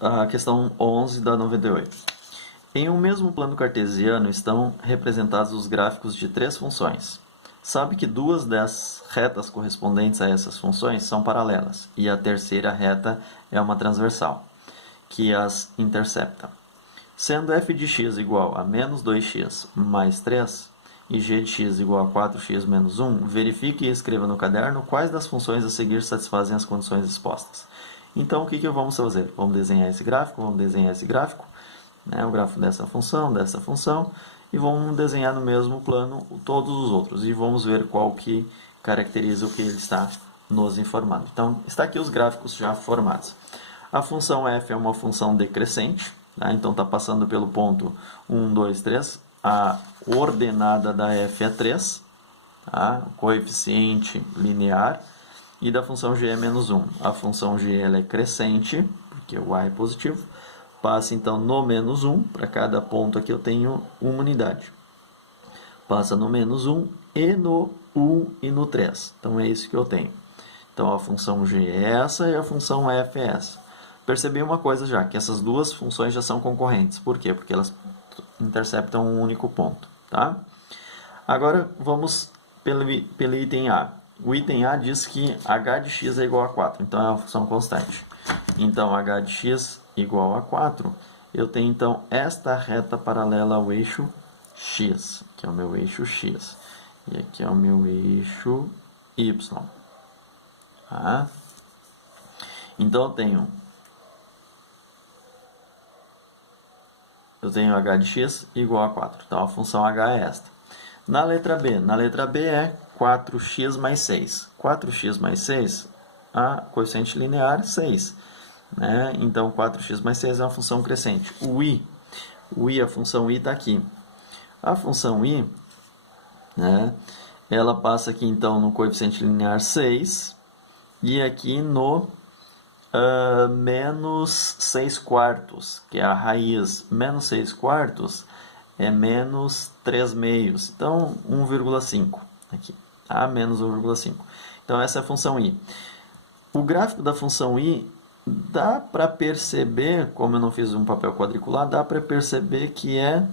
a questão 11 da 98. Em um mesmo plano cartesiano estão representados os gráficos de três funções. Sabe que duas das retas correspondentes a essas funções são paralelas, e a terceira reta é uma transversal, que as intercepta. Sendo f de x igual a menos 2x mais 3 e g de x igual a 4x menos 1, verifique e escreva no caderno quais das funções a seguir satisfazem as condições expostas. Então, o que vamos fazer? Vamos desenhar esse gráfico, né, o gráfico dessa função, e vamos desenhar no mesmo plano todos os outros, e vamos ver qual que caracteriza o que ele está nos informando. Então, está aqui os gráficos já formados. A função f é uma função decrescente, tá? Então está passando pelo ponto 1, 2, 3, a ordenada da f é 3, tá? O coeficiente linear, e da função g é menos 1. A função g ela é crescente, porque o a é positivo, passa então no menos 1, para cada ponto aqui eu tenho uma unidade. Passa no menos 1 e no 1 e no 3. Então é isso que eu tenho. Então a função g é essa e a função f é essa. Percebi uma coisa já, que essas duas funções já são concorrentes. Por quê? Porque elas interceptam um único ponto. Tá? Agora vamos pelo item A. O item A diz que h de x é igual a 4, então é uma função constante. Então h de x igual a 4, eu tenho então esta reta paralela ao eixo x, que é o meu eixo x, e aqui é o meu eixo y. Tá? Então eu tenho h de x igual a 4, então a função h é esta. Na letra B é 4x mais 6. 4x mais 6, a coeficiente linear 6. Né? Então 4x mais 6 é uma função crescente. A função i está aqui. A função i, né, ela passa aqui então no coeficiente linear 6 e aqui no menos 6 quartos, que é a raiz. Menos 6 quartos é menos 3 meios, então 1,5 aqui, tá? Menos 1,5. Então essa é a função i. O gráfico da função i dá para perceber, como eu não fiz um papel quadricular, dá para perceber que é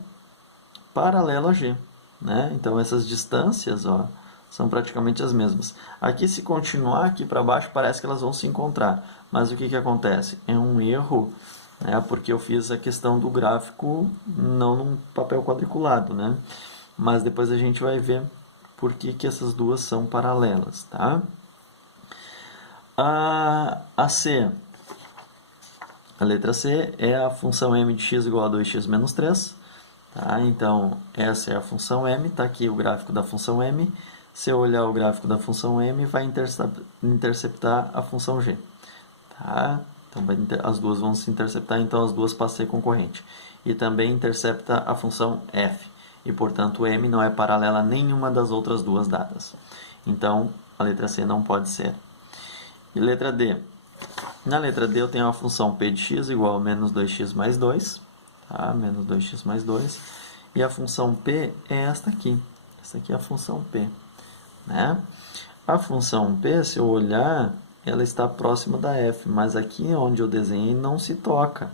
paralelo a g, né? Então essas distâncias, ó, são praticamente as mesmas. Aqui, se continuar aqui para baixo, parece que elas vão se encontrar, mas o que acontece? É um erro, né? Porque eu fiz a questão do gráfico não num papel quadriculado, né? Mas depois a gente vai ver por que essas duas são paralelas, tá? A C, a letra C é a função m de x igual a 2x menos 3. Tá? Então, essa é a função m, está aqui o gráfico da função m. Se eu olhar o gráfico da função m, vai interceptar a função g. Tá? Então, as duas vão se interceptar, então as duas passam a ser concorrente. E também intercepta a função f. E, portanto, m não é paralela a nenhuma das outras duas dadas. Então, a letra C não pode ser. E letra D. Na letra D eu tenho a função p de x igual a menos 2x mais 2. Tá? Menos 2x mais 2. E a função p é esta aqui. Essa aqui é a função p. Né? A função p, se eu olhar, ela está próxima da f, mas aqui onde eu desenhei não se toca.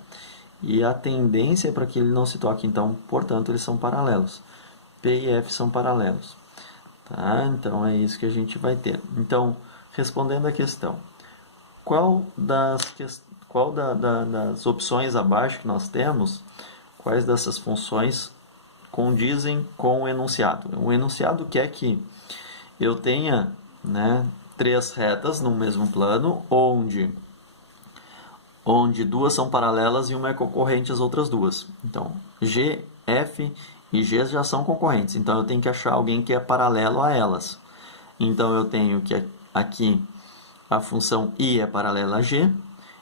E a tendência é para que ele não se toque, então, portanto, eles são paralelos. P e f são paralelos. Tá? Então, é isso que a gente vai ter. Então, respondendo a questão, qual das opções abaixo que nós temos, quais dessas funções condizem com o enunciado? O enunciado quer que eu tenha, né, três retas no mesmo plano, onde duas são paralelas e uma é concorrente às outras duas. Então, G, F e G já são concorrentes, então eu tenho que achar alguém que é paralelo a elas. Então, eu tenho que aqui a função I é paralela a G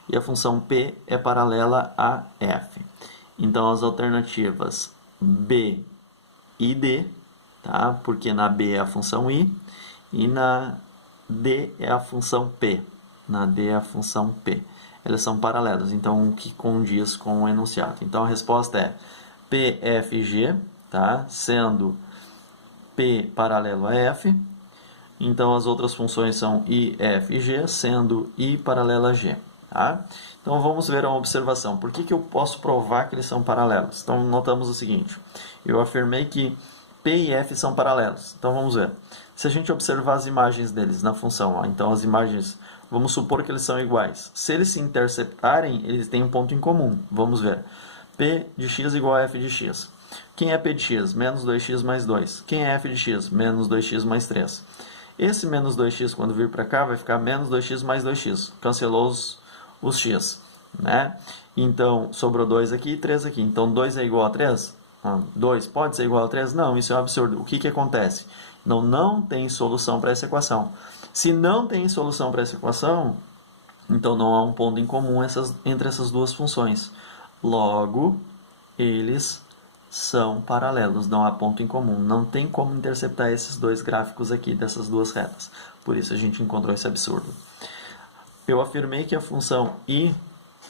e a função P é paralela a F. Então, as alternativas B e D, tá? Porque na B é a função I e na D é a função P. Na D é a função P. Elas são paralelas, então o que condiz com o enunciado. Então, a resposta é P, F e G, tá? Sendo P paralelo a F. Então, as outras funções são I, F e G, sendo I paralela a G. Tá? Então vamos ver uma observação. Por que eu posso provar que eles são paralelos? Então notamos o seguinte. Eu afirmei que P e F são paralelos. Então vamos ver. Se a gente observar as imagens deles na função, ó, então as imagens, vamos supor que eles são iguais. Se eles se interceptarem, eles têm um ponto em comum. Vamos ver. P de x igual a F de x. Quem é P de x? Menos 2x mais 2. Quem é F de x? Menos 2x mais 3. Esse menos 2x, quando vir para cá, vai ficar menos 2x mais 2x. Cancelou os x. Né? Então, sobrou 2 aqui e 3 aqui. Então, 2 é igual a 3? 2 pode ser igual a 3? Não, isso é um absurdo. O que acontece? Não tem solução para essa equação. Se não tem solução para essa equação, então não há um ponto em comum entre essas duas funções. Logo, eles são paralelos, não há ponto em comum. Não tem como interceptar esses dois gráficos aqui, dessas duas retas. Por isso a gente encontrou esse absurdo. Eu afirmei que a função I,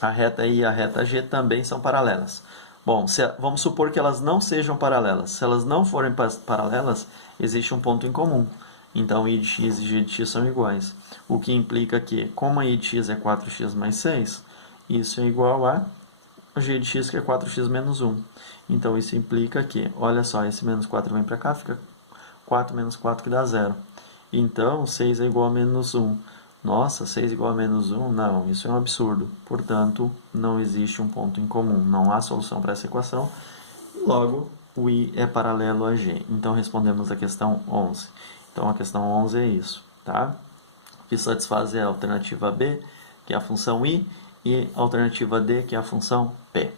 a reta I e a reta G também são paralelas. Bom, vamos supor que elas não sejam paralelas. Se elas não forem paralelas, existe um ponto em comum. Então, I de x e G de x são iguais. O que implica que, como a I de x é 4x mais 6, isso é igual a G de x, que é 4x menos 1. Então, isso implica que, olha só, esse menos 4 vem para cá, fica 4 menos 4 que dá 0. Então, 6 é igual a menos 1. Nossa, 6 igual a menos 1? Não, isso é um absurdo. Portanto, não existe um ponto em comum. Não há solução para essa equação. Logo, o I é paralelo a G. Então, respondemos a questão 11. Então, a questão 11 é isso. Tá? O que satisfaz é a alternativa B, que é a função I, e a alternativa D, que é a função P.